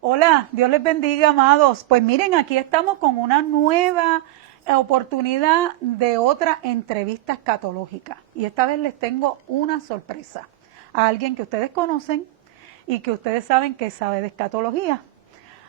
Hola, Dios les bendiga, amados. Pues miren, aquí estamos con una nueva oportunidad de otra entrevista escatológica. Y esta vez les tengo una sorpresa. A alguien que ustedes conocen y que ustedes saben que sabe de escatología.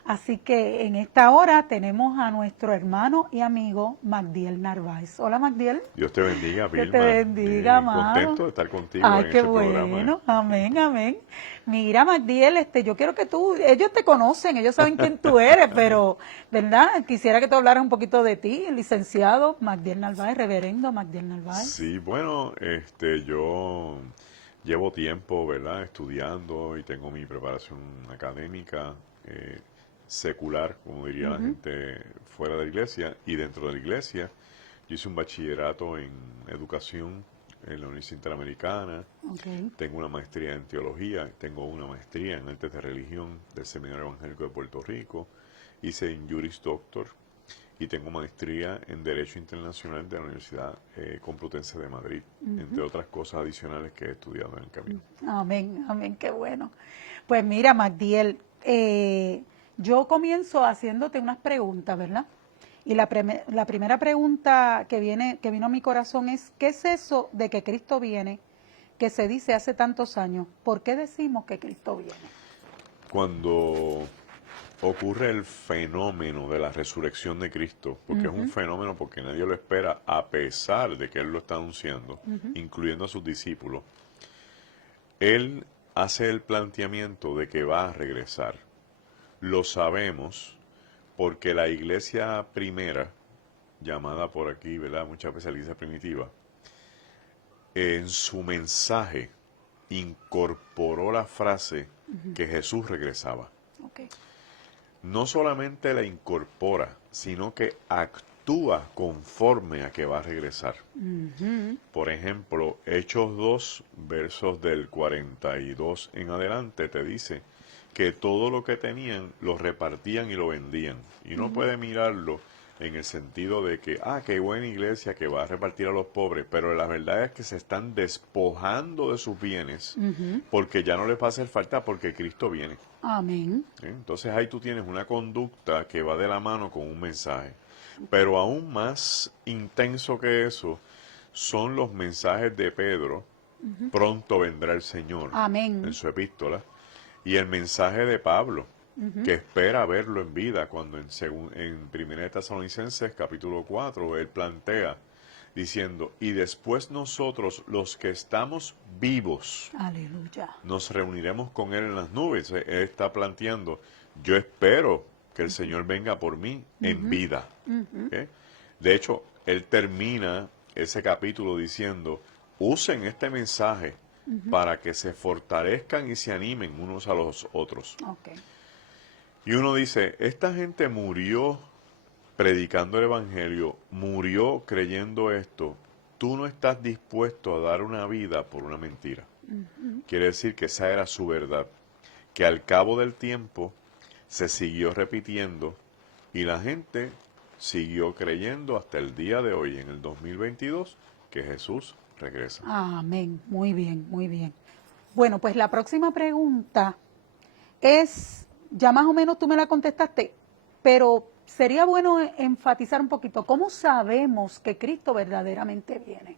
Así que en esta hora tenemos a nuestro hermano y amigo Magdiel Narváez. Hola, Magdiel. Dios te bendiga, Que te Vilma. bendiga, Bien, amado. contento de estar contigo Ay, en qué este programa. bueno. Amén, amén. Mira, Magdiel, yo quiero que ellos te conocen, ellos saben quién tú eres, pero, ¿verdad? Quisiera que tú hablaras un poquito de ti, el licenciado Magdiel Narváez, reverendo Magdiel Narváez. Sí, bueno, yo llevo tiempo, ¿verdad? Estudiando y tengo mi preparación académica, secular, como diría la gente fuera de la iglesia, y dentro de la iglesia. Yo hice un bachillerato en educación en la Universidad Interamericana. Ok. Tengo una maestría en teología, tengo una maestría en artes de religión del Seminario Evangélico de Puerto Rico, hice en Juris Doctor y tengo maestría en Derecho Internacional de la Universidad Complutense de Madrid, entre otras cosas adicionales que he estudiado en el camino. Amén, amén, qué bueno. Pues mira, Magdiel, yo comienzo haciéndote unas preguntas, ¿verdad? Y la primera pregunta que vino a mi corazón es, ¿qué es eso de que Cristo viene, que se dice hace tantos años? ¿Por qué decimos que Cristo viene? Cuando ocurre el fenómeno de la resurrección de Cristo, porque es un Ujú, fenómeno porque nadie lo espera, a pesar de que Él lo está anunciando, ujú, incluyendo a sus discípulos, Él hace el planteamiento de que va a regresar. Lo sabemos porque la iglesia primera, llamada por aquí, ¿verdad? Muchas veces la iglesia primitiva, en su mensaje incorporó la frase que Jesús regresaba. ok. No solamente la incorpora, sino que actúa conforme a que va a regresar. Ujú, Por ejemplo, Hechos 2, versos del 42 en adelante, te dice que todo lo que tenían lo repartían y lo vendían. Y uno ujú, puede mirarlo en el sentido de que, qué buena iglesia que va a repartir a los pobres, pero la verdad es que se están despojando de sus bienes ujú. porque ya no les va a hacer falta porque Cristo viene. Amén. Entonces ahí tú tienes una conducta que va de la mano con un mensaje. Pero aún más intenso que eso son los mensajes de Pedro, pronto vendrá el Señor, en Amén. su epístola, y el mensaje de Pablo, Ujú, que espera verlo en vida, cuando en 1 Tesalonicenses capítulo 4 él plantea diciendo, y después nosotros los que estamos vivos, aleluya. nos reuniremos con Él en las nubes. Él está planteando, yo espero que el Señor venga por mí en Ujú, vida. ujú, ¿Ok? De hecho, Él termina ese capítulo diciendo, usen este mensaje ujú. para que se fortalezcan y se animen unos a los otros. Ok. Y uno dice, esta gente murió predicando el Evangelio, murió creyendo esto. Tú no estás dispuesto a dar una vida por una mentira. Ujú. Quiere decir que esa era su verdad, que al cabo del tiempo se siguió repitiendo y la gente siguió creyendo hasta el día de hoy, en el 2022, que Jesús regresa. Amén. Muy bien, muy bien. Bueno, pues la próxima pregunta es, ya más o menos tú me la contestaste, pero sería bueno enfatizar un poquito, ¿cómo sabemos que Cristo verdaderamente viene?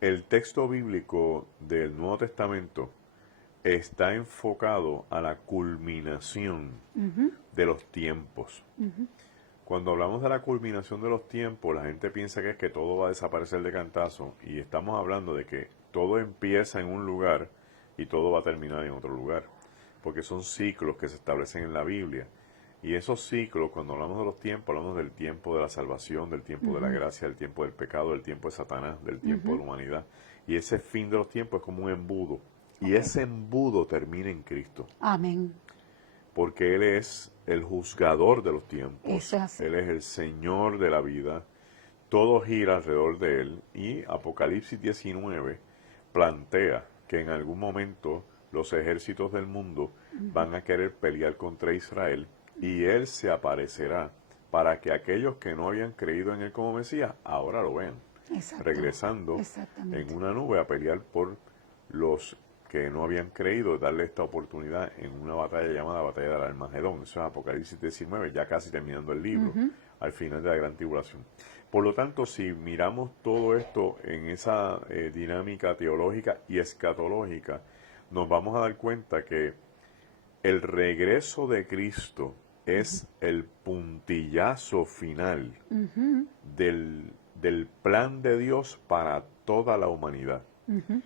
El texto bíblico del Nuevo Testamento está enfocado a la culminación Ujú, de los tiempos. ujú, Cuando hablamos de la culminación de los tiempos, la gente piensa que es que todo va a desaparecer de cantazo y estamos hablando de que todo empieza en un lugar y todo va a terminar en otro lugar, porque son ciclos que se establecen en la Biblia. Y esos ciclos, cuando hablamos de los tiempos, hablamos del tiempo de la salvación, del tiempo de la ujú, gracia, del tiempo del pecado, del tiempo de Satanás, del tiempo de ujú. la humanidad. Y ese fin de los tiempos es como un embudo. Y Ok. ese embudo termina en Cristo Amén. porque Él es el juzgador de los Eso tiempos, es así. Él es el Señor de la vida, todo gira alrededor de Él y Apocalipsis 19 plantea que en algún momento los ejércitos del mundo van a querer pelear contra Israel y Él se aparecerá para que aquellos que no habían creído en Él como Mesías ahora lo vean, Exacto. regresando en Exactamente. una nube a pelear por los que no habían creído, darle esta oportunidad en una batalla llamada Batalla del Armagedón. Eso es Apocalipsis 19, ya casi terminando el libro, al final de la gran tribulación. Por lo tanto, si miramos todo esto en esa dinámica teológica y escatológica, nos vamos a dar cuenta que el regreso de Cristo es el puntillazo final del plan de Dios para toda la humanidad.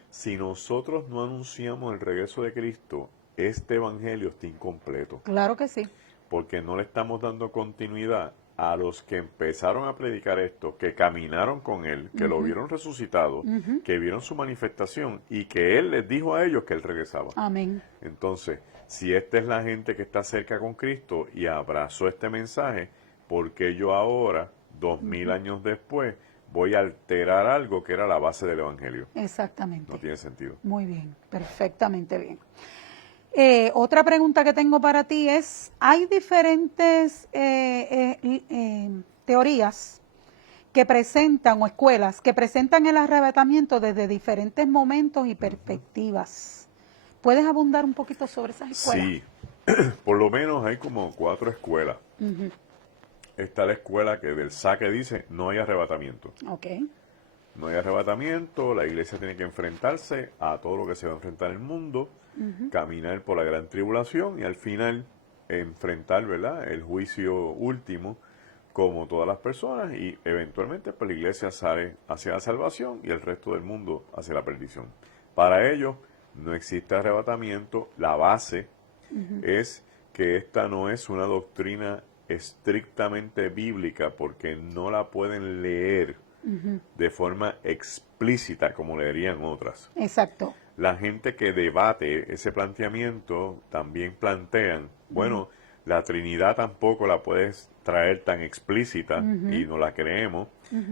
Si nosotros no anunciamos el regreso de Cristo, este evangelio está incompleto. Claro que sí. Porque no le estamos dando continuidad a los que empezaron a predicar esto, que caminaron con Él, que lo vieron resucitado, que vieron su manifestación y que Él les dijo a ellos que Él regresaba. Amén. Entonces, si esta es la gente que está cerca con Cristo y abrazó este mensaje, ¿por qué yo ahora, 2000 años después, voy a alterar algo que era la base del Evangelio? Exactamente. No tiene sentido. Muy bien, perfectamente bien. Otra pregunta que tengo para ti es, hay diferentes teorías que presentan, o escuelas, que presentan el arrebatamiento desde diferentes momentos y perspectivas. ¿Puedes abundar un poquito sobre esas escuelas? Sí, por lo menos hay como 4 escuelas. Está la escuela que del saque dice, no hay arrebatamiento. Ok. No hay arrebatamiento, la iglesia tiene que enfrentarse a todo lo que se va a enfrentar en el mundo, caminar por la gran tribulación y al final enfrentar, ¿verdad?, el juicio último como todas las personas y eventualmente pues la iglesia sale hacia la salvación y el resto del mundo hacia la perdición. Para ello no existe arrebatamiento, la base es que esta no es una doctrina estrictamente bíblica porque no la pueden leer de forma explícita como leerían otras. Exacto. La gente que debate ese planteamiento también plantean, bueno, la Trinidad tampoco la puedes traer tan explícita y no la creemos.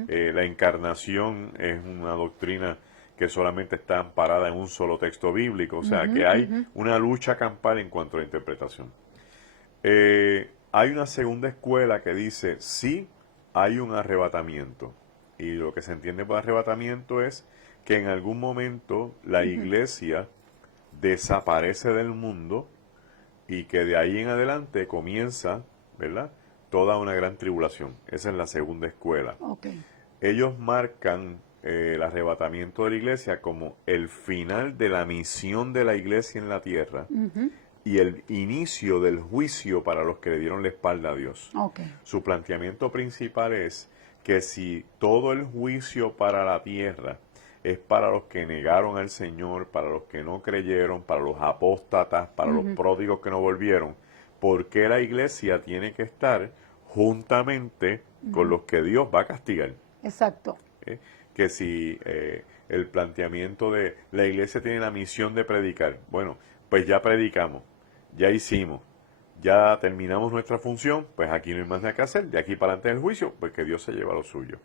La encarnación es una doctrina que solamente está amparada en un solo texto bíblico, o sea que hay una lucha campal en cuanto a la interpretación. Hay una segunda escuela que dice, sí, hay un arrebatamiento. Y lo que se entiende por arrebatamiento es que en algún momento la iglesia desaparece del mundo y que de ahí en adelante comienza, ¿verdad?, toda una gran tribulación. Esa es la segunda escuela. Okay. Ellos marcan el arrebatamiento de la iglesia como el final de la misión de la iglesia en la tierra y el inicio del juicio para los que le dieron la espalda a Dios. Okay. Su planteamiento principal es que si todo el juicio para la tierra es para los que negaron al Señor, para los que no creyeron, para los apóstatas, para los pródigos que no volvieron, ¿por qué la iglesia tiene que estar juntamente con los que Dios va a castigar? Exacto. Que si el planteamiento de la iglesia tiene la misión de predicar, bueno, pues ya predicamos, ya hicimos, ya terminamos nuestra función, pues aquí no hay más nada que hacer, de aquí para adelante del juicio, pues que Dios se lleva lo suyo.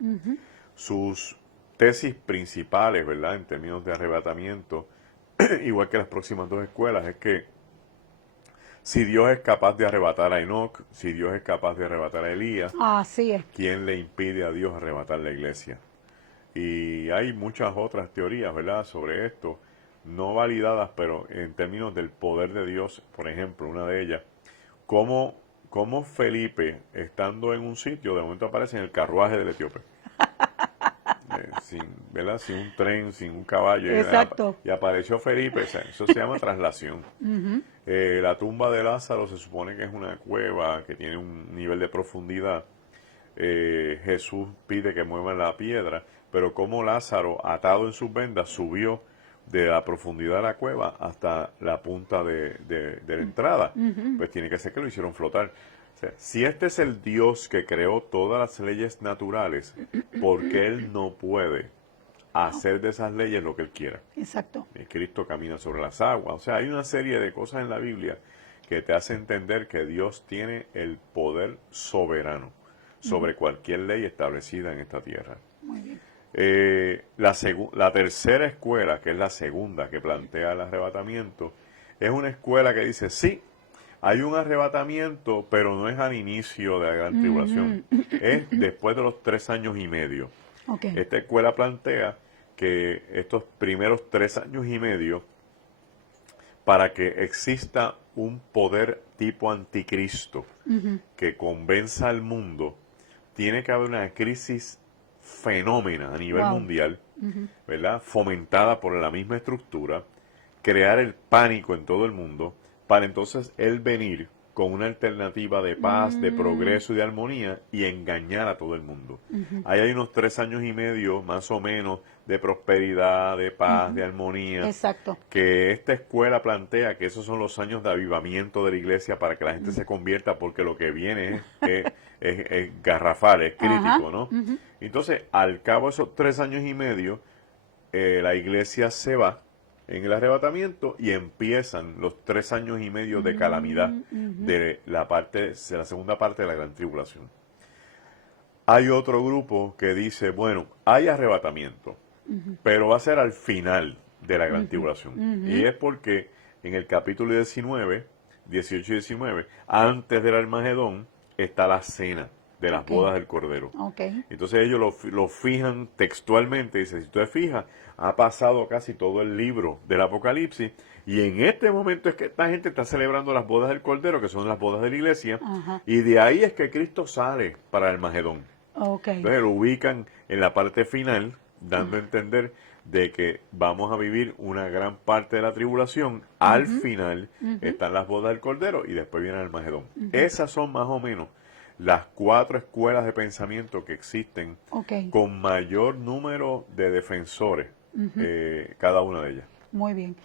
Sus tesis principales, ¿verdad?, en términos de arrebatamiento, igual que las próximas 2 escuelas, es que si Dios es capaz de arrebatar a Enoc, si Dios es capaz de arrebatar a Elías, así es. ¿Quién le impide a Dios arrebatar la iglesia? Y hay muchas otras teorías, ¿verdad?, sobre esto, no validadas, pero en términos del poder de Dios, por ejemplo, una de ellas, cómo Felipe, estando en un sitio, de momento aparece en el carruaje del etíope. ¿Verdad?, sin un tren, sin un caballo. Exacto. Y apareció Felipe, o sea, eso se llama traslación. La tumba de Lázaro se supone que es una cueva que tiene un nivel de profundidad. Jesús pide que muevan la piedra, pero como Lázaro, atado en sus vendas, subió de la profundidad de la cueva hasta la punta de la entrada, pues tiene que ser que lo hicieron flotar. O sea, si este es el Dios que creó todas las leyes naturales, ¿por qué Él no puede hacer de esas leyes lo que Él quiera? Exacto. Cristo camina sobre las aguas. O sea, hay una serie de cosas en la Biblia que te hace entender que Dios tiene el poder soberano sobre cualquier ley establecida en esta tierra. Muy bien. La tercera escuela, que es la segunda que plantea el arrebatamiento, es una escuela que dice, sí, hay un arrebatamiento, pero no es al inicio de la gran tribulación, es después de los 3 años y medio. Okay. Esta escuela plantea que estos primeros 3 años y medio para que exista un poder tipo anticristo que convenza al mundo, tiene que haber una crisis fenómena a nivel Wow. mundial, ¿verdad? Fomentada por la misma estructura, crear el pánico en todo el mundo, para entonces él venir con una alternativa de paz, de progreso y de armonía y engañar a todo el mundo. Ahí hay unos 3 años y medio, más o menos, de prosperidad, de paz, de armonía, Exacto. que esta escuela plantea que esos son los años de avivamiento de la iglesia para que la gente se convierta, porque lo que viene es garrafal, es Ajá. crítico, ¿no? Entonces, al cabo de esos 3 años y medio, la iglesia se va en el arrebatamiento y empiezan los 3 años y medio de calamidad de la segunda parte de la gran tribulación. Hay otro grupo que dice, bueno, hay arrebatamiento, pero va a ser al final de la gran tribulación. Y es porque en el capítulo 19, 18 y 19, antes del Armagedón, está la cena de las bodas del Cordero. Okay. Entonces ellos lo fijan textualmente, dice, si tú te fijas, ha pasado casi todo el libro del Apocalipsis, y en este momento es que esta gente está celebrando las bodas del Cordero, que son las bodas de la iglesia, y de ahí es que Cristo sale para el Armagedón. Okay. Entonces lo ubican en la parte final, dando a entender de que vamos a vivir una gran parte de la tribulación. Al final están las bodas del Cordero y después viene el Armagedón. Esas son más o menos las 4 escuelas de pensamiento que existen, Okay. con mayor número de defensores, cada una de ellas. Muy bien.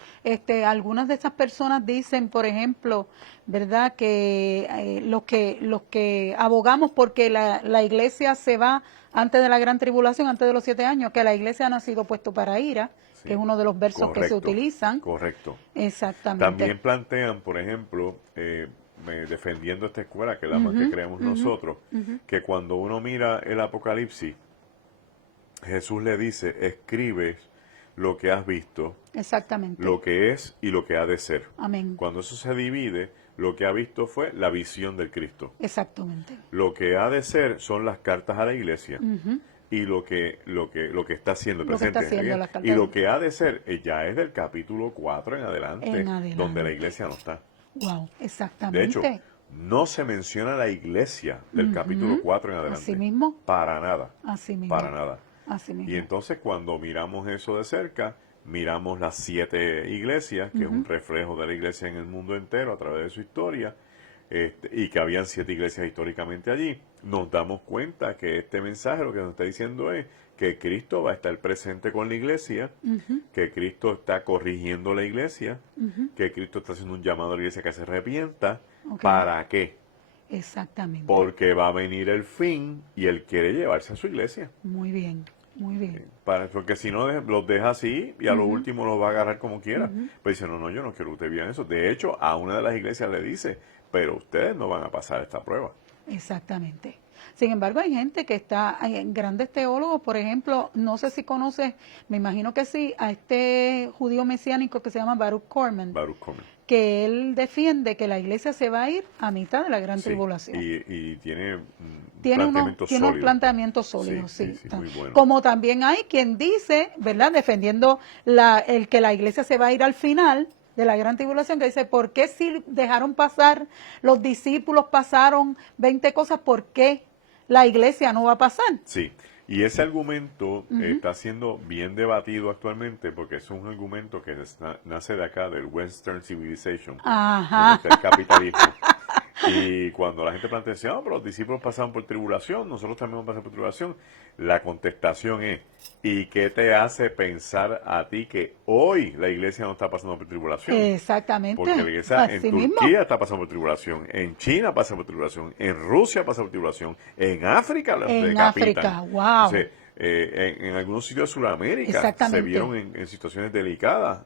Algunas de estas personas dicen, por ejemplo, ¿verdad? Que los que abogamos porque la iglesia se va antes de la gran tribulación, antes de los 7 años, que la iglesia no ha sido puesto para ira, Sí. que es uno de los versos que se utilizan. Correcto. Exactamente. También plantean, por ejemplo, defendiendo esta escuela, que es la más que creemos nosotros, que cuando uno mira el Apocalipsis, Jesús le dice, escribe lo que has visto, Exactamente. lo que es y lo que ha de ser. Amén. Cuando eso se divide, lo que ha visto fue la visión del Cristo. Exactamente. Lo que ha de ser son las cartas a la iglesia. Y lo que está haciendo el Lo que presente. está haciendo las cartas. Y lo que ha de ser ya es del capítulo 4 en adelante, En adelante. donde la iglesia no está. Wow, exactamente. De hecho, no se menciona la iglesia del capítulo 4 en adelante. Así mismo. Para nada. Así mismo. Para nada. Así mismo. Y entonces cuando miramos eso de cerca, miramos las 7 iglesias, que es un reflejo de la iglesia en el mundo entero a través de su historia, y que habían 7 iglesias históricamente allí, nos damos cuenta que este mensaje lo que nos está diciendo es que Cristo va a estar presente con la iglesia, que Cristo está corrigiendo la iglesia, que Cristo está haciendo un llamado a la iglesia que se arrepienta. Ok. ¿Para qué? Exactamente. Porque va a venir el fin y Él quiere llevarse a su iglesia. Muy bien, muy bien. Porque si no, los deja así y a lo último los va a agarrar como quiera. Pues dice, no, yo no quiero que ustedes vean eso. De hecho, a una de las iglesias le dice, pero ustedes no van a pasar esta prueba. Exactamente. Sin embargo, hay gente que está, hay grandes teólogos, por ejemplo, no sé si conoces, me imagino que sí, a este judío mesiánico que se llama Baruch Corman, que él defiende que la iglesia se va a ir a mitad de la gran tribulación. Y tiene unos planteamientos sólidos, sí. muy bueno. Como también hay quien dice, ¿verdad?, defendiendo el que la iglesia se va a ir al final de la gran tribulación, que dice, ¿por qué si dejaron pasar, los discípulos pasaron 20 cosas, por qué la iglesia no va a pasar? Sí, y ese argumento está siendo bien debatido actualmente porque es un argumento que nace de acá, del Western Civilization, Ajá. donde está el capitalismo. Y cuando la gente plantea, pero los discípulos pasaron por tribulación, nosotros también vamos a pasar por tribulación, la contestación es, ¿y qué te hace pensar a ti que hoy la iglesia no está pasando por tribulación? Exactamente. Porque la iglesia en Así Turquía mismo está pasando por tribulación, en China pasa por tribulación, en Rusia pasa por tribulación, en África la En decapitan. África, wow. Entonces, en algunos sitios de Sudamérica se Exactamente. vieron en situaciones delicadas.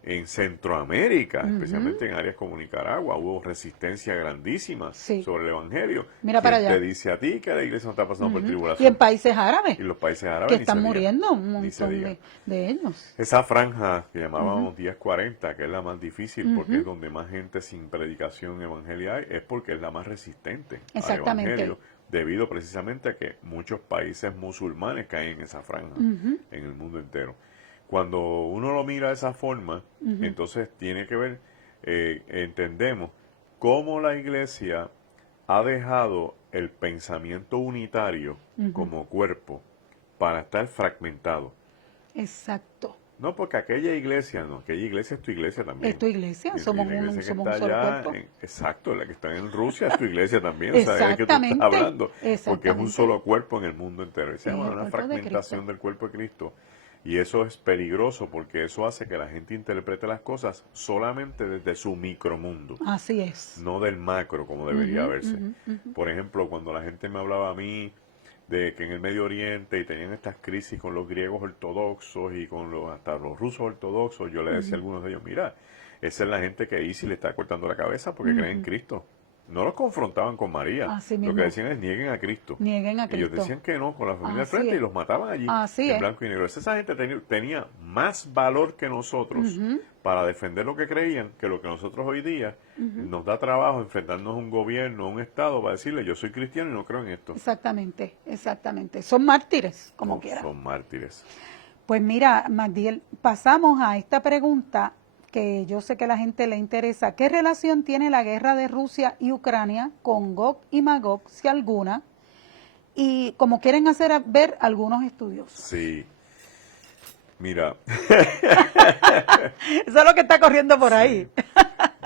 En Centroamérica, especialmente en áreas como Nicaragua, hubo resistencia grandísima sobre el Evangelio. Mira para allá. Te dice a ti que la iglesia no está pasando por tribulación. Y en países árabes. Y los países árabes que están muriendo un montón de ellos. Esa franja que llamábamos 10-40, que es la más difícil porque es donde más gente sin predicación evangelia hay, es porque es la más resistente al evangelio, debido precisamente a que muchos países musulmanes caen en esa franja en el mundo entero. Cuando uno lo mira de esa forma, Ujú. entonces tiene que ver, entendemos cómo la iglesia ha dejado el pensamiento unitario Ujú. como cuerpo para estar fragmentado. Exacto. No, porque aquella iglesia, no, aquella iglesia es tu iglesia también. Es tu iglesia, Y somos la iglesia que somos un está solo allá, cuerpo. exacto, la que está en Rusia es tu iglesia también, o sea, es de que tú estás Exactamente, hablando, porque es un exactamente. solo cuerpo en el mundo entero. Se Es llama el una cuerpo de Cristo. fragmentación del cuerpo de Cristo. Y eso es peligroso porque eso hace que la gente interprete las cosas solamente desde su micromundo, Así es. no del macro como debería Ujú, verse. ujú, ujú. Por ejemplo, cuando la gente me hablaba a mí de que en el Medio Oriente y tenían estas crisis con los griegos ortodoxos y con hasta los rusos ortodoxos, yo le decía a algunos de ellos, mira, esa es la gente que ahí sí le está cortando la cabeza porque creen en Ujú. Cristo. No los confrontaban con María, Así lo que mismo. decían es nieguen a Cristo. Nieguen a Ellos Cristo. decían que no, con la familia al Así frente y es. los mataban allí Así en es. blanco y negro. Esa gente tenía más valor que nosotros Ujú, para defender lo que creían que lo que nosotros hoy día ujú. nos da trabajo enfrentarnos a un gobierno, a un Estado, para decirle yo soy cristiano y no creo en esto. Exactamente, exactamente. Son mártires, como No, quiera. son mártires. Pues mira, Magdiel, pasamos a esta pregunta que yo sé que a la gente le interesa. ¿Qué relación tiene la guerra de Rusia y Ucrania con Gog y Magog, si alguna? Y como quieren hacer ver algunos estudiosos. Sí, mira, Eso es lo que está corriendo por ahí. sí,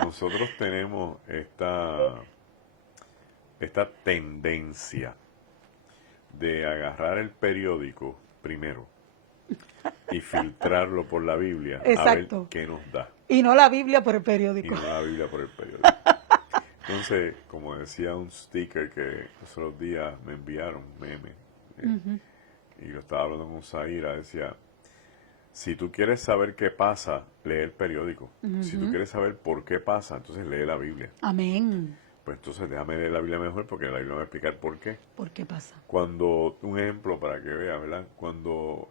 nosotros tenemos esta tendencia de agarrar el periódico primero y filtrarlo por la Biblia a ver Exacto. qué nos da. Y no la Biblia por el Y periódico. no la Biblia por el periódico. Entonces, como decía un sticker que los otros días me enviaron, meme, Ujú, y lo estaba hablando con Zaira, decía, si tú quieres saber qué pasa, lee el periódico. Si tú ujú. quieres saber por qué pasa, entonces lee la Biblia. Amén. Pues entonces déjame leer la Biblia mejor porque la Biblia me va a explicar por qué. ¿Por qué pasa? Cuando, un ejemplo para que vea, ¿verdad? Cuando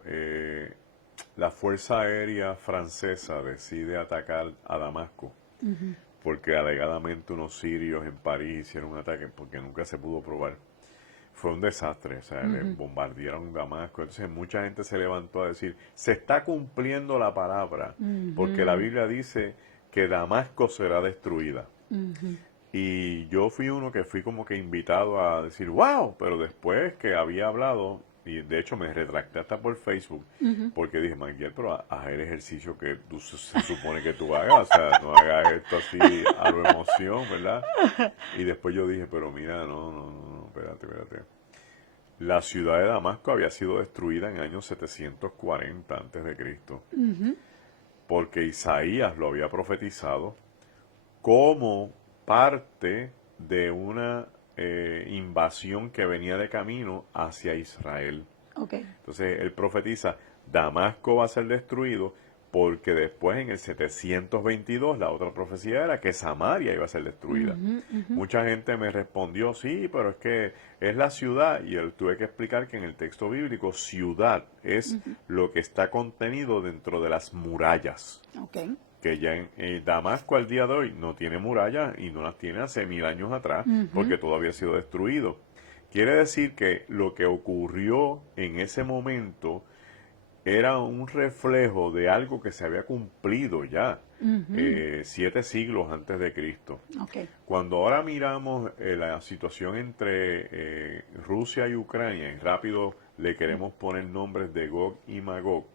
la Fuerza Aérea Francesa decide atacar a Damasco, Ujú, porque alegadamente unos sirios en París hicieron un ataque porque nunca se pudo probar. Fue un desastre, o sea, le ujú, bombardearon Damasco. Entonces mucha gente se levantó a decir, se está cumpliendo la palabra, porque la ujú, Biblia dice que Damasco será destruida. ujú. Y yo fui uno que fui como que invitado a decir, wow, pero después que había hablado, y de hecho me retracté hasta por Facebook, Ujú. porque dije, Miguel, pero haz el ejercicio que tú, se supone que tú hagas, o sea, no hagas esto así a lo emoción, ¿verdad? Y después yo dije, pero mira, no, espérate. La ciudad de Damasco había sido destruida en el año 740 antes de Cristo, Ujú. porque Isaías lo había profetizado como parte de una invasión que venía de camino hacia Israel. Ok. Entonces él profetiza, Damasco va a ser destruido porque después en el 722 la otra profecía era que Samaria iba a ser destruida. Ujú, ujú, Mucha gente me respondió, sí, pero es que es la ciudad, y él tuve que explicar que en el texto bíblico ciudad es ujú. lo que está contenido dentro de las murallas, Ok. que ya en Damasco al día de hoy no tiene murallas y no las tiene hace 1000 años atrás Ujú, porque todavía ha sido destruido. Quiere decir que lo que ocurrió en ese momento era un reflejo de algo que se había cumplido ya ujú. 7 siglos antes de Cristo. Ok. Cuando ahora miramos la situación entre Rusia y Ucrania, y rápido le queremos poner nombres de Gog y Magog,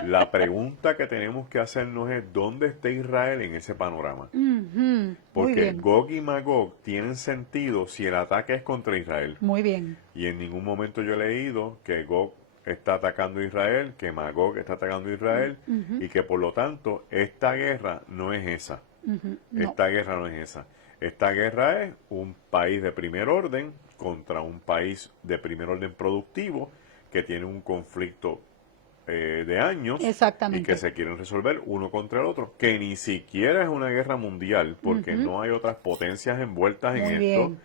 la pregunta que tenemos que hacernos es ¿dónde está Israel en ese panorama? Ujú. Muy Porque bien, Gog y Magog tienen sentido si el ataque es contra Israel. muy bien. Y en ningún momento yo he leído que Gog está atacando a Israel, que Magog está atacando a Israel, Ujú, y que por lo tanto esta guerra no es esa. ujú. No. Esta guerra no es esa. Esta guerra es un país de primer orden contra un país de primer orden productivo que tiene un conflicto de años y que Exactamente. se quieren resolver uno contra el otro, que ni siquiera es una guerra mundial, porque Ujú. no hay otras potencias envueltas en Muy esto, bien,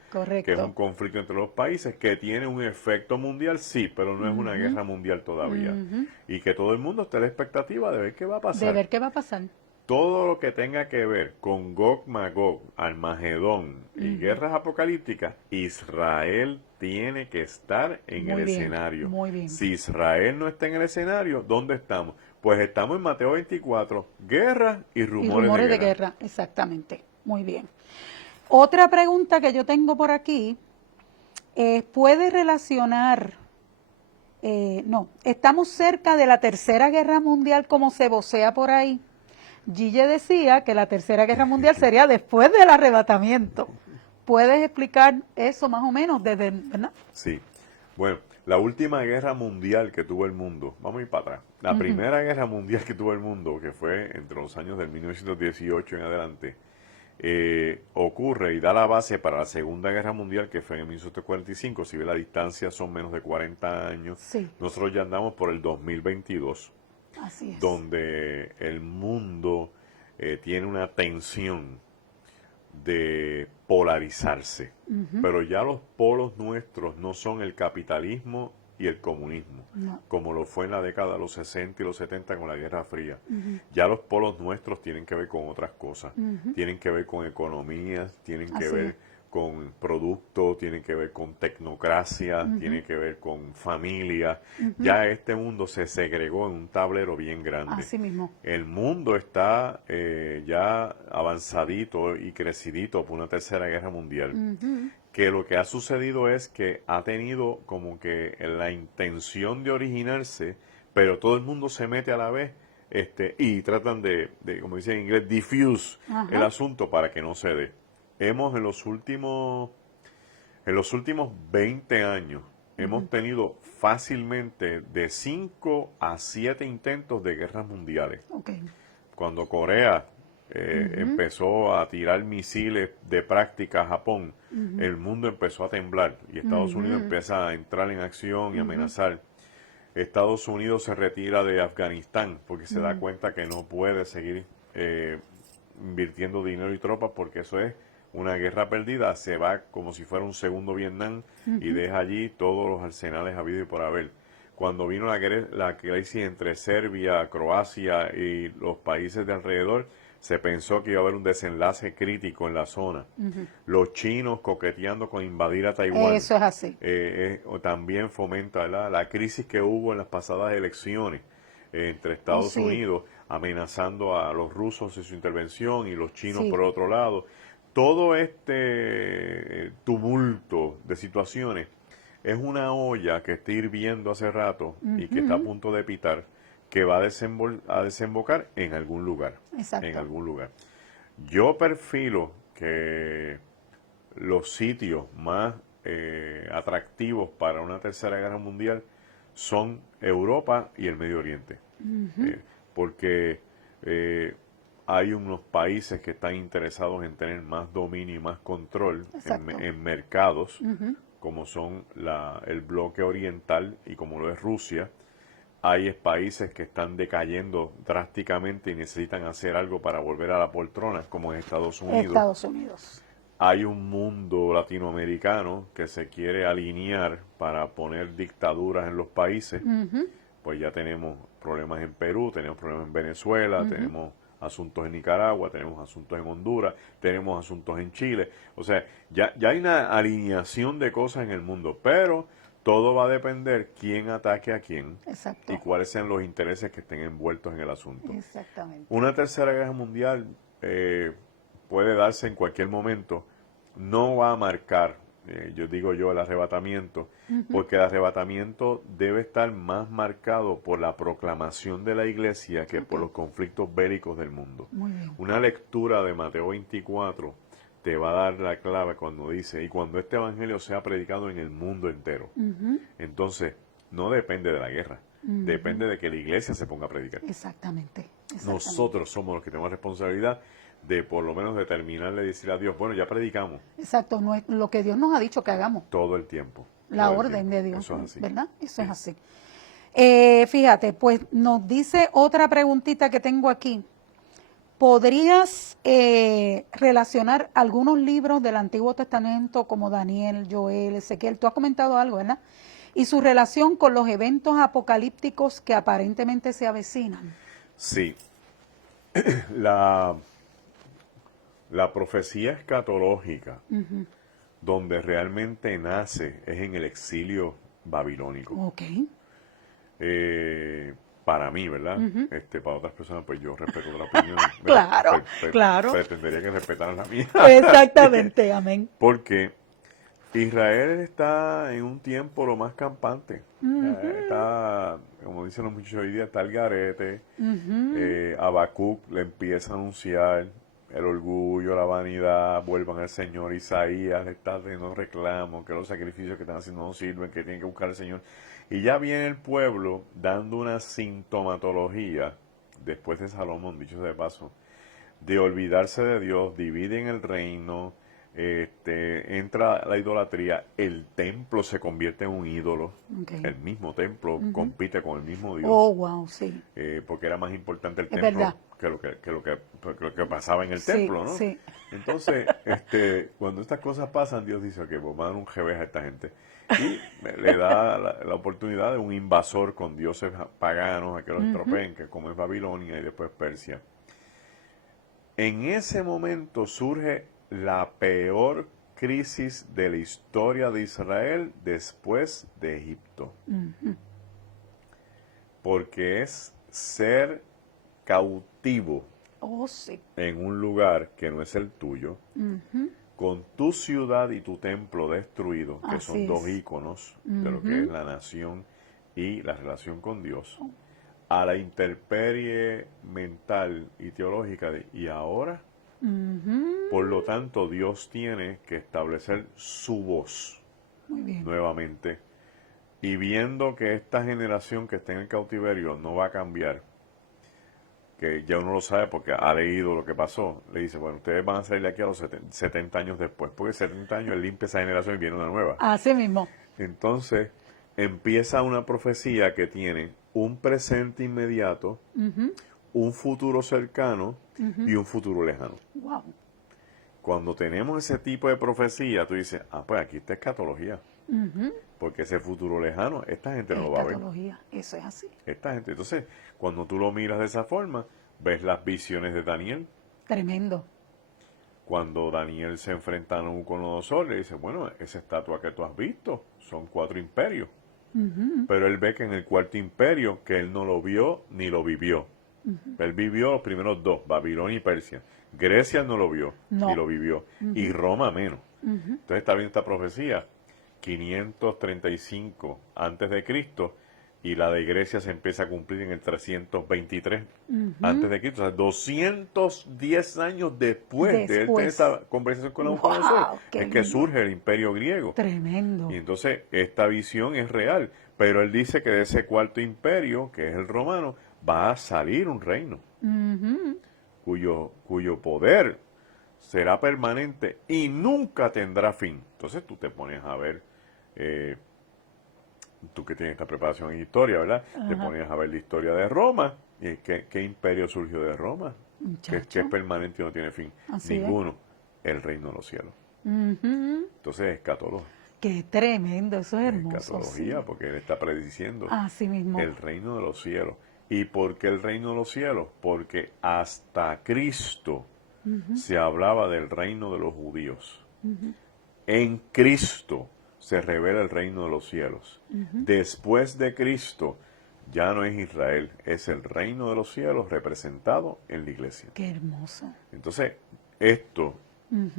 que es un correcto. conflicto entre los países, que tiene un efecto mundial, sí, pero no es una Ujú, guerra mundial todavía. ujú. Y que todo el mundo está a la expectativa de ver qué va a De pasar. ver qué va a pasar. Todo lo que tenga que ver con Gog Magog, Armagedón y Ujú. guerras apocalípticas, Israel tiene que estar en el Muy bien, escenario. muy bien. Si Israel no está en el escenario, ¿dónde estamos? Pues estamos en Mateo 24, guerra y Y rumores, rumores de guerra, exactamente. Muy bien. Otra pregunta que yo tengo por aquí es, ¿puede relacionar, no, estamos cerca de la Tercera Guerra Mundial como se vocea por ahí? Gille decía que la Tercera Guerra Mundial sería después del arrebatamiento. ¿Puedes explicar eso más o menos desde, verdad? Sí. Bueno, la última guerra mundial que tuvo el mundo, vamos a ir para atrás. La primera guerra mundial que tuvo el mundo, que fue entre los años del 1918 en adelante, ocurre y da la base para la Segunda Guerra Mundial, que fue en 1945. Si ve la distancia, son menos de 40 años. Sí. Nosotros ya andamos por el 2022, Así es. donde el mundo tiene una tensión de polarizarse. Pero ya los polos nuestros no son el capitalismo y el comunismo, No. como lo fue en la década de los 60 y los 70 con la Guerra Fría. Ya los polos nuestros tienen que ver con otras cosas, tienen que ver con economías, tienen que Así ver es. con productos, tienen que ver con tecnocracia, tienen que ver con familia. Ya este mundo se segregó en un tablero bien grande. Así mismo. El mundo está ya avanzadito y crecidito por una tercera guerra mundial. Que lo que ha sucedido es que ha tenido como que la intención de originarse, pero todo el mundo se mete a la vez y tratan como dice en inglés, diffuse el asunto para que no se dé. Hemos en los últimos 20 años, hemos tenido fácilmente de 5 a 7 intentos de guerras mundiales. Okay. Cuando Corea empezó a tirar misiles de práctica a Japón, el mundo empezó a temblar y Estados Unidos empieza a entrar en acción y amenazar. Estados Unidos se retira de Afganistán porque se da cuenta que no puede seguir invirtiendo dinero y tropas porque eso es una guerra perdida. Se va como si fuera un segundo Vietnam y deja allí todos los arsenales habidos y por haber. Cuando vino la crisis entre Serbia, Croacia y los países de alrededor, se pensó que iba a haber un desenlace crítico en la zona. Los chinos coqueteando con invadir a Taiwán. Eso es así. También fomenta, ¿verdad?, la crisis que hubo en las pasadas elecciones entre Estados Unidos, amenazando a los rusos en su intervención y los chinos por otro lado. Todo este tumulto de situaciones es una olla que está hirviendo hace rato y que está a punto de pitar, que va a desembocar en algún lugar. Exacto. En algún lugar. Yo perfilo que los sitios más atractivos para una tercera guerra mundial son Europa y el Medio Oriente. Porque hay unos países que están interesados en tener más dominio y más control en mercados, como son el bloque oriental y como lo es Rusia. Hay países que están decayendo drásticamente y necesitan hacer algo para volver a la poltrona, como en Estados Unidos. Estados Unidos. Hay un mundo latinoamericano que se quiere alinear para poner dictaduras en los países. Pues ya tenemos problemas en Perú, tenemos problemas en Venezuela, tenemos asuntos en Nicaragua, tenemos asuntos en Honduras, tenemos asuntos en Chile. O sea, ya hay una alineación de cosas en el mundo, pero todo va a depender quién ataque a quién. Exacto. Y cuáles sean los intereses que estén envueltos en el asunto. Exactamente. Una tercera guerra mundial puede darse en cualquier momento. No va a marcar, el arrebatamiento, porque el arrebatamiento debe estar más marcado por la proclamación de la iglesia que por los conflictos bélicos del mundo. Muy bien. Una lectura de Mateo 24 te va a dar la clave cuando dice, y cuando este evangelio sea predicado en el mundo entero. Entonces, no depende de la guerra, depende de que la iglesia se ponga a predicar. Exactamente. Nosotros somos los que tenemos responsabilidad de por lo menos determinarle y decir a Dios, bueno, ya predicamos. Exacto, no es lo que Dios nos ha dicho que hagamos. Todo el tiempo. La todo el orden tiempo. de Dios, Eso es así. ¿verdad? Eso Sí. es así. Fíjate, pues nos dice otra preguntita que tengo aquí. ¿Podrías relacionar algunos libros del Antiguo Testamento como Daniel, Joel, Ezequiel? Tú has comentado algo, ¿verdad? Y su relación con los eventos apocalípticos que aparentemente se avecinan. Sí. La profecía escatológica, donde realmente nace, es en el exilio babilónico. Ok. para mí, ¿verdad? Para otras personas, pues yo respeto la opinión. Claro, claro. Pretendería que respetaran la mía. Exactamente, amén. Porque Israel está en un tiempo lo más campante. Está, como dicen los muchachos hoy día, está el garete. Habacuc le empieza a anunciar el orgullo, la vanidad, vuelvan al Señor. Isaías le está haciendo reclamos, que los sacrificios que están haciendo no sirven, que tienen que buscar al Señor. Y ya viene el pueblo dando una sintomatología, después de Salomón, dicho sea de paso, de olvidarse de Dios, dividen el reino, entra la idolatría, el templo se convierte en un ídolo, el mismo templo compite con el mismo Dios. Oh, wow, sí. Porque era más importante el Es templo verdad. que lo que pasaba en el Sí, templo, ¿no? sí. Entonces, cuando estas cosas pasan, Dios dice, ok, pues vamos a dar un revés a esta gente. Y le da la oportunidad de un invasor con dioses paganos a que los estropeen, que como es Babilonia y después Persia. En ese momento surge la peor crisis de la historia de Israel después de Egipto. Porque es ser cautivo Oh, sí. en un lugar que no es el tuyo, con tu ciudad y tu templo destruido, que Así son dos es. íconos de lo que es la nación y la relación con Dios, a la intemperie mental y teológica de ¿y ahora? Por lo tanto, Dios tiene que establecer su voz Muy bien. nuevamente. Y viendo que esta generación que está en el cautiverio no va a cambiar, que ya uno lo sabe porque ha leído lo que pasó, le dice, bueno, ustedes van a salir de aquí a los 70 años después, porque 70 años él limpia esa generación y viene una nueva. Así mismo. Entonces, empieza una profecía que tiene un presente inmediato, un futuro cercano y un futuro lejano. Wow. Cuando tenemos ese tipo de profecía, tú dices, pues aquí está escatología. Porque ese futuro lejano, esta gente no lo va a ver. Escatología, eso es así. Esta gente. Entonces, cuando tú lo miras de esa forma, ves las visiones de Daniel. Tremendo. Cuando Daniel se enfrenta a Nabucodonosor, le dice, bueno, esa estatua que tú has visto son 4 imperios. Pero él ve que en el cuarto imperio, que él no lo vio ni lo vivió. Él vivió los primeros 2, Babilonia y Persia. Grecia no lo vio ni lo vivió. Y Roma menos. Entonces está viendo esta profecía, 535 antes de Cristo, y la de Grecia se empieza a cumplir en el 323 antes de Cristo. O sea, 210 años después de él tener esta conversación con Nabucodonosor, es que surge el imperio griego. Tremendo. Y entonces esta visión es real. Pero él dice que de ese cuarto imperio, que es el romano, va a salir un reino cuyo poder será permanente y nunca tendrá fin. Entonces tú te pones a ver, tú que tienes esta preparación en historia, ¿verdad? Te pones a ver la historia de Roma. ¿Y qué imperio surgió de Roma? Que es permanente y no tiene fin. Así Ninguno. El reino de los cielos. Entonces es escatología. Qué tremendo, eso es hermoso. Escatología, sí. Porque él está prediciendo así mismo. El reino de los cielos. ¿Y por qué el reino de los cielos? Porque hasta Cristo se hablaba del reino de los judíos. En Cristo se revela el reino de los cielos. Después de Cristo ya no es Israel, es el reino de los cielos representado en la iglesia. Qué hermoso. Entonces, esto,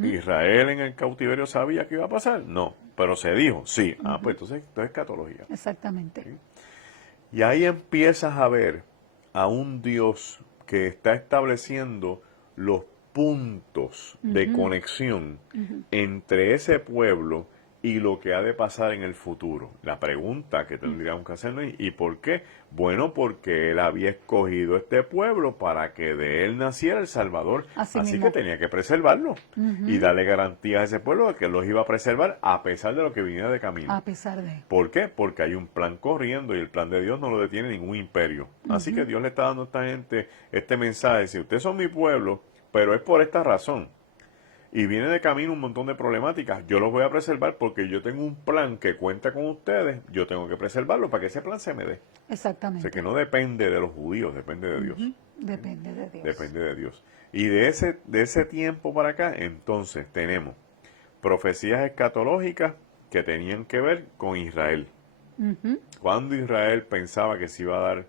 ¿Israel en el cautiverio sabía que iba a pasar? No, pero se dijo, sí. Pues entonces esto es escatología. Exactamente. ¿Sí? Y ahí empiezas a ver a un Dios que está estableciendo los puntos de conexión entre ese pueblo y lo que ha de pasar en el futuro. La pregunta que tendríamos que hacernos es, ¿y por qué? Bueno, porque él había escogido este pueblo para que de él naciera el Salvador. Así que tenía que preservarlo y darle garantías a ese pueblo de que los iba a preservar a pesar de lo que viniera de camino. A pesar de. ¿Por qué? Porque hay un plan corriendo y el plan de Dios no lo detiene ningún imperio. Así que Dios le está dando a esta gente este mensaje, si ustedes son mi pueblo, pero es por esta razón. Y viene de camino un montón de problemáticas. Yo los voy a preservar porque yo tengo un plan que cuenta con ustedes. Yo tengo que preservarlo para que ese plan se me dé. Exactamente. O sea, que no depende de los judíos, depende de Dios. Depende de Dios. Depende de Dios. Y de ese tiempo para acá, entonces, tenemos profecías escatológicas que tenían que ver con Israel. Cuando Israel pensaba que se iba a dar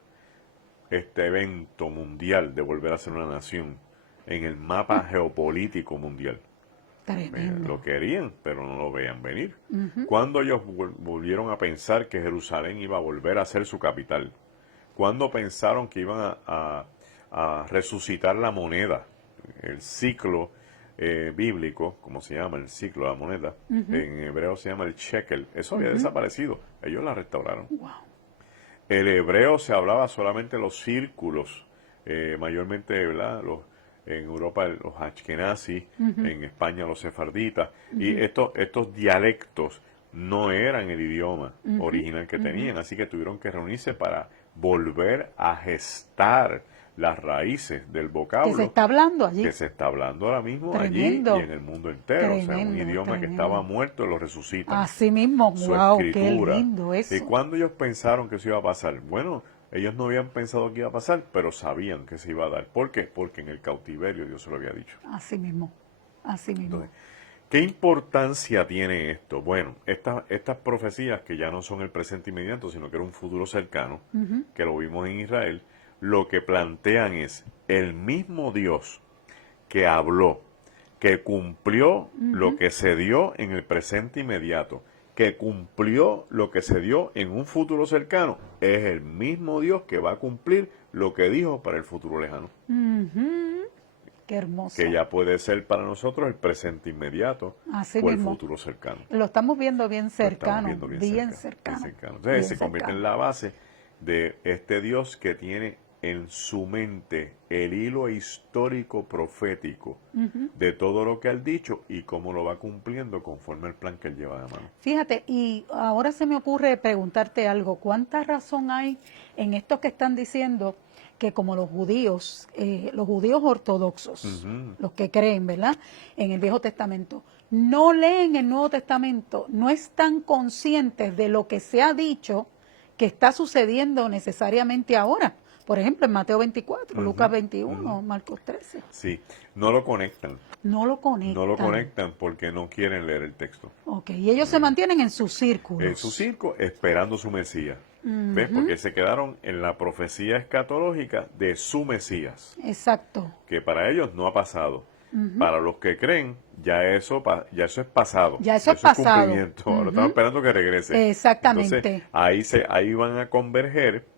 este evento mundial de volver a ser una nación en el mapa geopolítico mundial. Tremendo. Lo querían, pero no lo veían venir. Cuando ellos volvieron a pensar que Jerusalén iba a volver a ser su capital, cuando pensaron que iban a resucitar la moneda, el ciclo bíblico, como se llama el ciclo de la moneda, en hebreo se llama el shekel, eso había desaparecido, ellos la restauraron. Wow. El hebreo se hablaba solamente los círculos, mayormente, ¿verdad? En Europa los ashkenazis, en España los sefarditas, y estos dialectos no eran el idioma original que tenían, así que tuvieron que reunirse para volver a gestar las raíces del vocablo. Que se está hablando allí. Que se está hablando ahora mismo Tremendo. allí y en el mundo entero. O sea, un Tremendo, idioma que tremendo. estaba muerto lo resucitan. Así mismo, Su wow, qué escritura. lindo eso. ¿Y cuándo ellos pensaron que eso iba a pasar? Bueno, ellos no habían pensado que iba a pasar, pero sabían que se iba a dar. ¿Por qué? Porque en el cautiverio Dios se lo había dicho. Así mismo, así mismo. Entonces, ¿qué importancia tiene esto? Bueno, estas profecías que ya no son el presente inmediato, sino que era un futuro cercano, que lo vimos en Israel, lo que plantean es el mismo Dios que habló, que cumplió lo que se dio en el presente inmediato, que cumplió lo que se dio en un futuro cercano, es el mismo Dios que va a cumplir lo que dijo para el futuro lejano. Qué hermoso. Que ya puede ser para nosotros el presente inmediato Así o el mismo. futuro cercano. Lo estamos viendo bien Lo estamos cercano, viendo bien cercano. cercano. Entonces bien se convierte cercano. en la base de este Dios que tiene en su mente el hilo histórico profético de todo lo que él dicho y cómo lo va cumpliendo conforme al plan que él lleva de mano. Fíjate, y ahora se me ocurre preguntarte algo. ¿Cuánta razón hay en estos que están diciendo que como los judíos ortodoxos, los que creen, ¿verdad?, en el Viejo Testamento, no leen el Nuevo Testamento, no están conscientes de lo que se ha dicho que está sucediendo necesariamente ahora? Por ejemplo, en Mateo 24, Lucas 21, Marcos 13. Sí, no lo conectan. No lo conectan. No lo conectan porque no quieren leer el texto. Ok, y ellos se mantienen en sus círculos. En su circo esperando su Mesías. ¿Ves? Porque se quedaron en la profecía escatológica de su Mesías, Exacto. que para ellos no ha pasado. Para los que creen, ya eso es pasado. Ya eso es pasado. Cumplimiento. Ahora estamos esperando que regrese. Exactamente. Entonces, ahí van a converger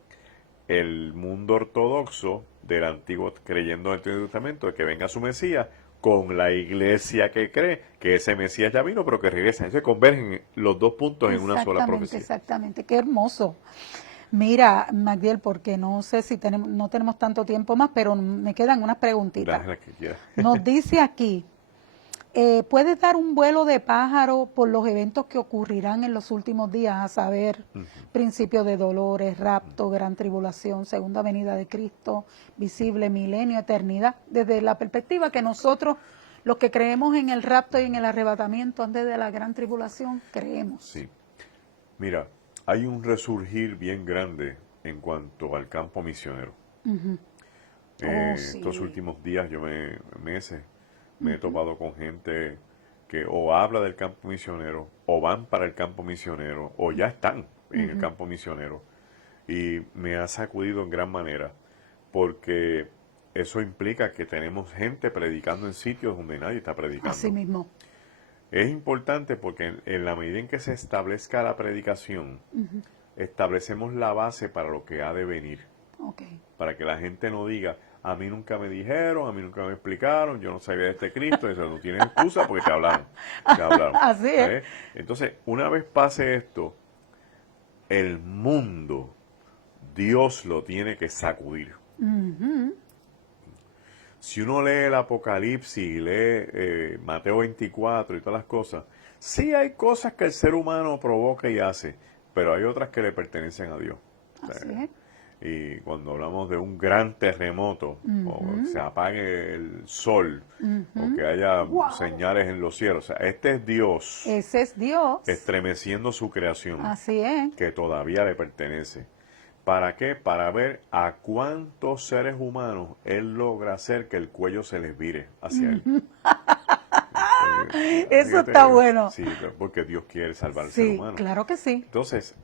el mundo ortodoxo del antiguo, creyendo en el Antiguo Testamento, de que venga su Mesías, con la iglesia que cree que ese Mesías ya vino, pero que regresa. Se convergen los dos puntos en una sola profecía. Exactamente, qué hermoso. Mira, Magdiel, porque no sé si no tenemos tanto tiempo más, pero me quedan unas preguntitas. Dale la que quieras. Nos dice aquí, ¿puedes dar un vuelo de pájaro por los eventos que ocurrirán en los últimos días? A saber, principio de dolores, rapto, gran tribulación, segunda venida de Cristo, visible, milenio, eternidad, desde la perspectiva que nosotros, los que creemos en el rapto y en el arrebatamiento antes de la gran tribulación, creemos. Sí. Mira, hay un resurgir bien grande en cuanto al campo misionero. Sí. Estos últimos días, meses, me he topado con gente que o habla del campo misionero, o van para el campo misionero, o ya están en el campo misionero. Y me ha sacudido en gran manera, porque eso implica que tenemos gente predicando en sitios donde nadie está predicando. Así mismo. Es importante porque en la medida en que se establezca la predicación, establecemos la base para lo que ha de venir. Okay. Para que la gente no diga, a mí nunca me dijeron, a mí nunca me explicaron, yo no sabía de este Cristo, eso no tienes excusa porque te hablaron. Así es. ¿Sabes? Entonces, una vez pase esto, el mundo, Dios lo tiene que sacudir. Si uno lee el Apocalipsis y lee Mateo 24 y todas las cosas, sí hay cosas que el ser humano provoca y hace, pero hay otras que le pertenecen a Dios. Así es. Y cuando hablamos de un gran terremoto, o que se apague el sol, o que haya señales en los cielos, o sea, este es Dios. Ese es Dios. Estremeciendo su creación. Así es. Que todavía le pertenece. ¿Para qué? Para ver a cuántos seres humanos Él logra hacer que el cuello se les vire hacia Él. Eso está bueno. Sí, porque Dios quiere salvar al Sí, ser humano. claro que sí. Entonces,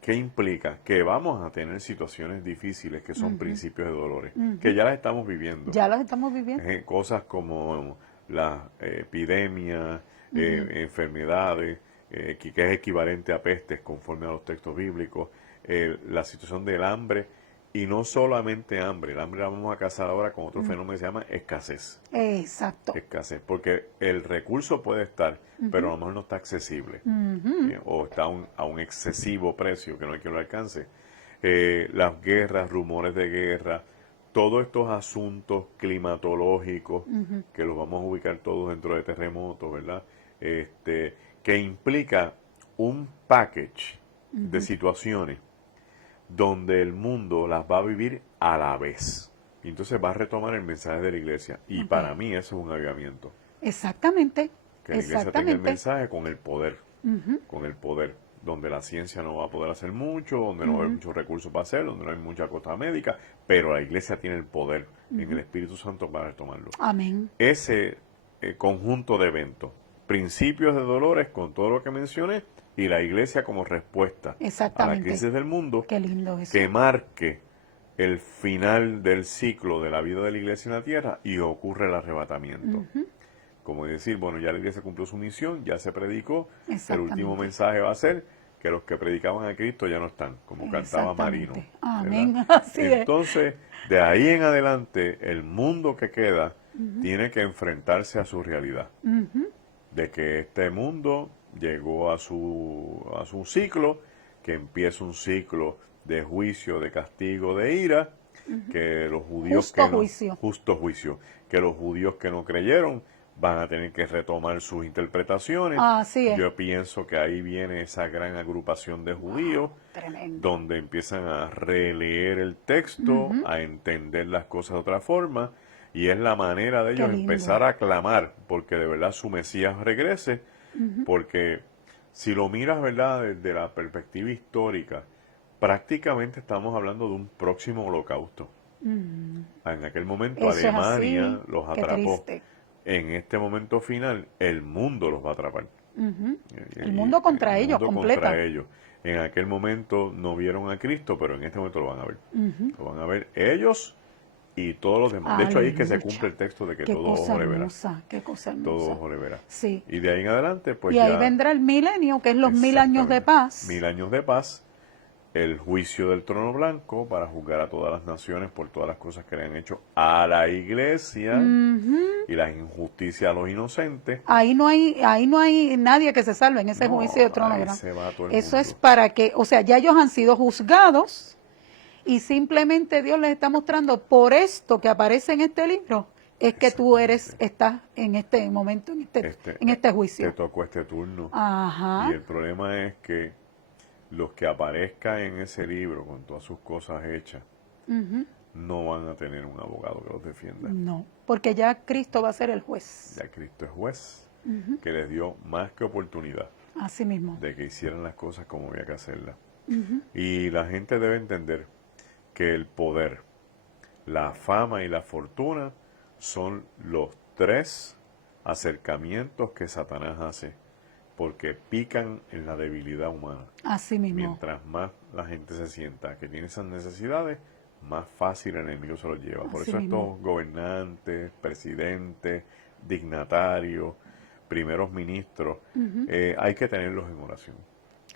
¿Qué implica? Que vamos a tener situaciones difíciles que son Ujú. principios de dolores, Ujú. que ya las estamos viviendo. Ya las estamos viviendo. Cosas como las epidemias, Ujú. enfermedades, que es equivalente a pestes conforme a los textos bíblicos, la situación del hambre, y no solamente hambre, el hambre la vamos a casar ahora con otro fenómeno que se llama escasez. Exacto. Escasez, porque el recurso puede estar, pero a Ujú. lo mejor no está accesible, Ujú. o está a un excesivo precio que no hay quien lo alcance. Las guerras, rumores de guerra, todos estos asuntos climatológicos, Ujú. que los vamos a ubicar todos dentro de terremotos, ¿verdad? Que implica un package de Ujú. situaciones donde el mundo las va a vivir a la vez. Y entonces va a retomar el mensaje de la iglesia. Y Ok. para mí eso es un avivamiento. Exactamente. Que la iglesia tenga el Exactamente. mensaje con el poder. Ujú. Con el poder. Donde la ciencia no va a poder hacer mucho, donde no va a haber Ujú. muchos recursos para hacer, donde no hay mucha cosa médica, pero la iglesia tiene el poder en el Ujú. Espíritu Santo para retomarlo. Amén. Ese conjunto de eventos, principios de dolores con todo lo que mencioné, y la iglesia como respuesta a la Exactamente. crisis del mundo, Qué lindo que eso. marque el final del ciclo de la vida de la iglesia en la tierra y ocurre el arrebatamiento. Ujú. Como decir, bueno, ya la iglesia cumplió su misión, ya se predicó, el último Exactamente. mensaje va a ser que los que predicaban a Cristo ya no están, como cantaba Marino, Exactamente. ¿verdad? Amén. Así es. Entonces, de ahí en adelante, el mundo que queda Ujú. tiene que enfrentarse a su realidad, Ujú. de que este mundo llegó a su ciclo, que empieza un ciclo de juicio, de castigo, de ira, Ujú. que los judíos Justo que no, juicio. justo juicio, que los judíos que no creyeron van a tener que retomar sus interpretaciones. Así es. Yo pienso que ahí viene esa gran agrupación de judíos Wow, tremendo. donde empiezan a releer el texto, Ujú. a entender las cosas de otra forma, y es la manera de Qué ellos lindo. empezar a clamar porque de verdad su Mesías regrese, Ujú. porque si lo miras, ¿verdad?, desde la perspectiva histórica, prácticamente estamos hablando de un próximo holocausto. Mm. En aquel momento Eso es Alemania así. los Qué atrapó. triste. En este momento final, el mundo los va a atrapar. Ujú. El Y mundo contra el ellos, mundo completa. contra ellos. En aquel momento no vieron a Cristo, pero en este momento lo van a ver. Ujú. Lo van a ver ellos y todos los demás. De hecho, ahí es que se cumple Aleluya. el texto de que Qué todo cosa ojo le verá. hermosa, qué cosa Todo hermosa. ojo le verá. Sí. Y de ahí en adelante, pues Y ahí ya, vendrá el milenio, que es los 1000 años de exactamente, paz. 1000 años de paz, el juicio del trono blanco para juzgar a todas las naciones por todas las cosas que le han hecho a la iglesia Ujú. y las injusticias a los inocentes. Ahí no hay nadie que se salve en ese juicio de No, trono ahí gran. se va todo el Eso es mundo. para que, o sea, ya ellos han sido juzgados y simplemente Dios les está mostrando por esto que aparece en este libro es que tú Exactamente. estás en este momento, en Este, este te juicio. tocó este turno. Y Ajá. el problema es que los que aparezcan en ese libro con todas sus cosas hechas Ujú. no van a tener un abogado que los defienda. No, porque ya Cristo va a ser el juez. Ya Cristo es juez, Ujú. que les dio más que oportunidad Así mismo. de que hicieran las cosas como había que hacerlas. Ujú. Y la gente debe entender que el poder, la fama y la fortuna son los tres acercamientos que Satanás hace, porque pican en la debilidad humana. Así mismo. Mientras más la gente se sienta que tiene esas necesidades, más fácil el enemigo se los lleva. Por Así eso mismo. estos gobernantes, presidentes, dignatarios, primeros ministros, Ujú. hay que tenerlos en oración.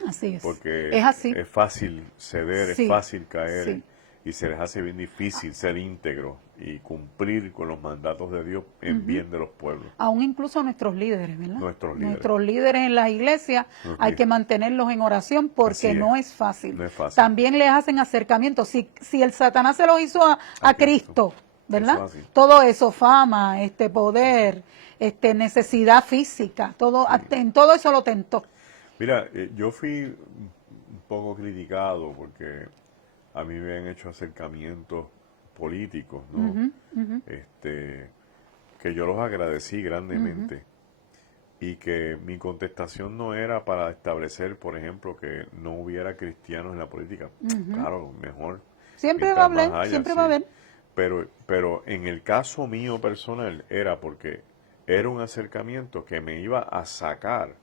Así es. Porque Es así. es fácil ceder, es Sí. fácil caer, Sí. y se les hace bien difícil ser íntegros y cumplir con los mandatos de Dios en Ujú. bien de los pueblos, Aún incluso nuestros líderes, ¿verdad? nuestros líderes. Nuestros líderes en las iglesias Nuestros hay que líderes. mantenerlos en oración porque Así no es fácil. no es fácil. También les hacen acercamientos. Si el Satanás se los hizo a Cristo, ¿verdad? Eso es así. Todo eso, fama, poder, necesidad física, todo, Sí. en todo eso lo tentó. Mira, yo fui un poco criticado porque a mí me han hecho acercamientos políticos, ¿no? Ujú, ujú, Que yo los agradecí grandemente y que mi contestación no era para establecer, por ejemplo, que no hubiera cristianos en la política. ujú. Claro, mejor. Siempre va a Mientras más haber, haya, siempre sí. va a haber. Pero en el caso mío personal era porque era un acercamiento que me iba a sacar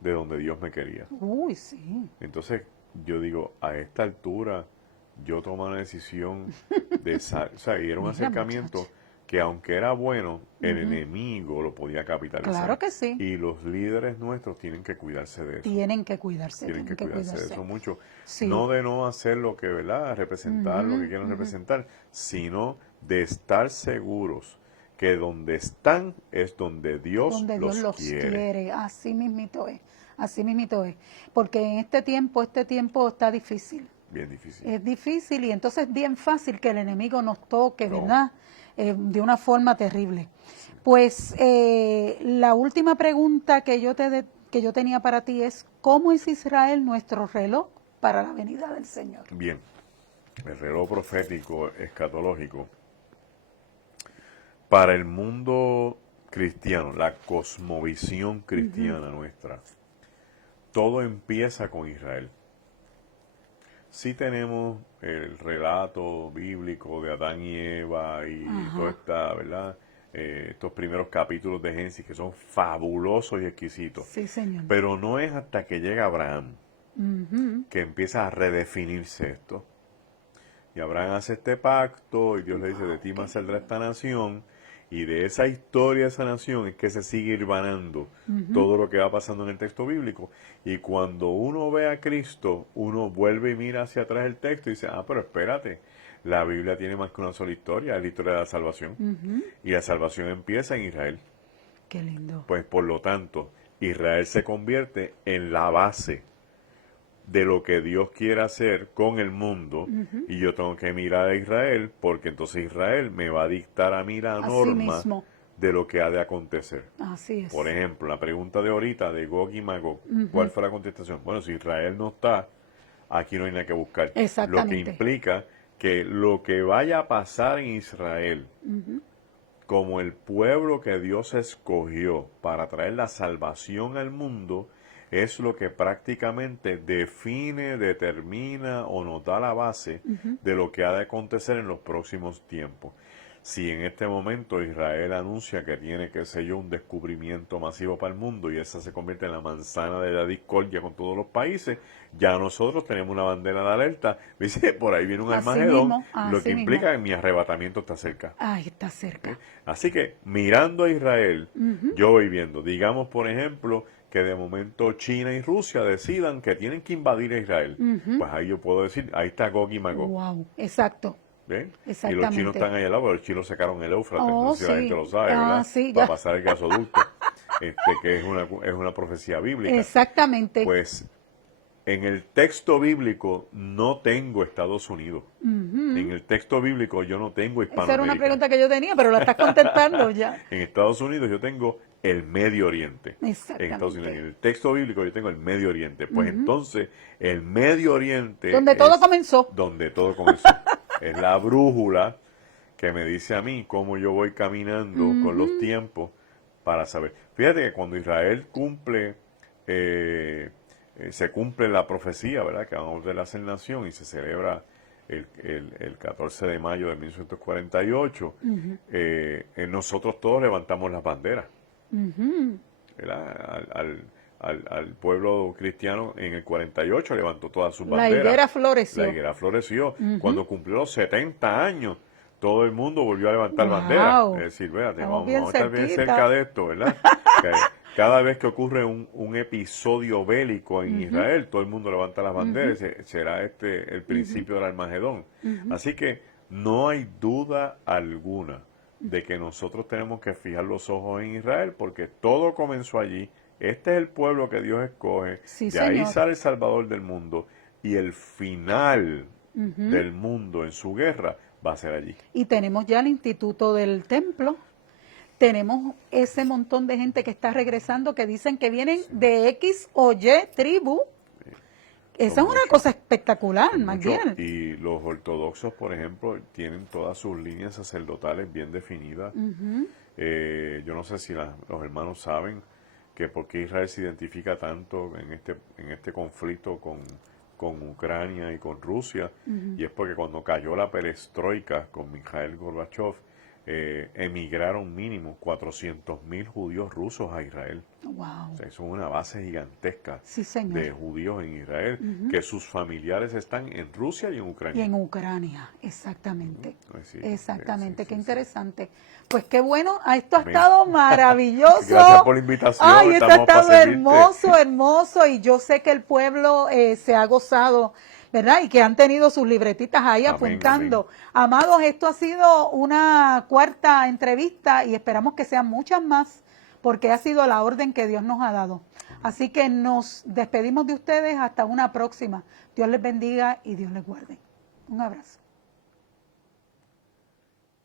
de donde Dios me quería. Uy, sí. Entonces, yo digo, a esta altura, yo tomo una decisión o sea, y era un Mira, acercamiento muchacho. que aunque era bueno, el enemigo lo podía Claro capitalizar. que sí. Y los líderes nuestros tienen que cuidarse de eso. Tienen que cuidarse, Tienen tienen que que cuidarse de cuidarse. eso mucho. Sí. No de no hacer lo que, ¿verdad? Representar lo que Ujú, quieren ujú. representar, sino de estar seguros que donde están es donde Dios Donde Dios los los quiere. quiere, así mismito es, porque en este tiempo está difícil, Bien difícil. es difícil y entonces es bien fácil que el enemigo nos toque, No, ¿verdad? De una forma terrible. sí. Pues la última pregunta que que yo tenía para ti es, ¿cómo es Israel nuestro reloj para la venida del Señor? Bien, el reloj profético escatológico para el mundo cristiano, la cosmovisión cristiana nuestra, todo empieza con Israel. Sí tenemos el relato bíblico de Adán y Eva y toda Ajá, esta, ¿verdad? Estos primeros capítulos de Génesis que son fabulosos y exquisitos. sí, Señor. Pero no es hasta que llega Abraham Ujú. que empieza a redefinirse esto. Y Abraham hace este pacto y Dios le dice, de ti Qué más saldrá lindo. esta nación. Y de esa historia de esa nación es que se sigue irvanando todo lo que va pasando en el texto bíblico. Y cuando uno ve a Cristo, uno vuelve y mira hacia atrás el texto y dice, ah, pero espérate, la Biblia tiene más que una sola historia, es la historia de la salvación. Ujú. Y la salvación empieza en Israel. Qué lindo. Pues por lo tanto, Israel se convierte en la base de lo que Dios quiere hacer con el mundo y yo tengo que mirar a Israel porque entonces Israel me va a dictar a mí la Así norma mismo, de lo que ha de acontecer. así Por es. ejemplo, la pregunta de ahorita de Gog y Magog, ¿cuál fue la contestación? Bueno, si Israel no está, aquí no hay nada que buscar. Lo que Exactamente. implica que lo que vaya a pasar en Israel como el pueblo que Dios escogió para traer la salvación al mundo, es lo que prácticamente define, determina o nos da la base de lo que ha de acontecer en los próximos tiempos. Si en este momento Israel anuncia que tiene, qué sé yo, un descubrimiento masivo para el mundo y esa se convierte en la manzana de la discordia con todos los países, ya nosotros tenemos una bandera de alerta. Dice, por ahí viene un Así Armagedón, mismo, lo que así mismo. implica que mi arrebatamiento está cerca. Ay, está ¿Eh? cerca. Así que mirando a Israel, yo voy viendo, digamos por ejemplo, que de momento China y Rusia decidan que tienen que invadir a Israel. Pues ahí yo puedo decir, ahí está Gog y Magog. Wow, exacto, ¿Ven? Y los chinos exactamente. están ahí al lado, pero los chinos sacaron el Éufrates, no Oh, sé si la gente sí. lo sabe, Ah, ¿verdad? sí, Para ya. pasar el gasoducto, que es una profecía bíblica. Exactamente. Pues en el texto bíblico no tengo Estados Unidos. En el texto bíblico yo no tengo Esa era una Hispanoamérica. pregunta que yo tenía, pero la estás contestando ya. En Estados Unidos yo tengo el Medio Oriente. En Estados Unidos, en Exactamente. el texto bíblico yo tengo el Medio Oriente. Pues entonces el Medio Donde Oriente todo es comenzó. donde todo comenzó. Es la brújula que me dice a mí cómo yo voy caminando con los Ujú. tiempos para saber. Fíjate que cuando Israel cumple, se cumple la profecía, ¿verdad? Que vamos a hacer nación y se celebra el 14 de mayo de 1948, nosotros todos levantamos las banderas, ¿verdad? Al pueblo cristiano en el 48 levantó todas sus La banderas. higuera La floreció. higuera floreció. Cuando cumplió los 70 años, todo el mundo volvió a levantar banderas. Es Wow. decir, véate, Estamos bien vamos a estar bien cerquita. cerca de esto, ¿verdad? Que cada vez que ocurre un episodio bélico en Israel, todo el mundo levanta las banderas. Será este el principio del Armagedón. Así que no hay duda alguna de que nosotros tenemos que fijar los ojos en Israel porque todo comenzó allí. Este es el pueblo que Dios escoge. Sí, De ahí señor. sale el Salvador del mundo. Y el final del mundo en su guerra va a ser allí. Y tenemos ya el Instituto del Templo. Tenemos ese montón de gente que está regresando que dicen que vienen de X o Y tribu. Esa Son es una muchos. cosa espectacular, Son muchos. Magdiel. Y los ortodoxos, por ejemplo, tienen todas sus líneas sacerdotales bien definidas. Yo no sé si los hermanos saben que por qué Israel se identifica tanto en este conflicto con Ucrania y con Rusia. Y es porque cuando cayó la perestroika con Mikhail Gorbachev, emigraron mínimo 400.000 judíos rusos a Israel. Wow. O sea, es una base gigantesca Sí, señor. de judíos en Israel, que sus familiares están en Rusia y en Y Ucrania. en Ucrania, exactamente. Sí, Exactamente, sí, qué sí. interesante. Pues qué bueno, esto ha Amén. estado maravilloso. Gracias por la invitación. Ay, esto ha Estamos para estado servirte. hermoso, hermoso, y yo sé que el pueblo se ha gozado, ¿verdad? Y que han tenido sus libretitas ahí Amén, apuntando. Amados, esto ha sido una cuarta entrevista y esperamos que sean muchas más, porque ha sido la orden que Dios nos ha dado. Así que nos despedimos de ustedes hasta una próxima. Dios les bendiga y Dios les guarde. Un abrazo.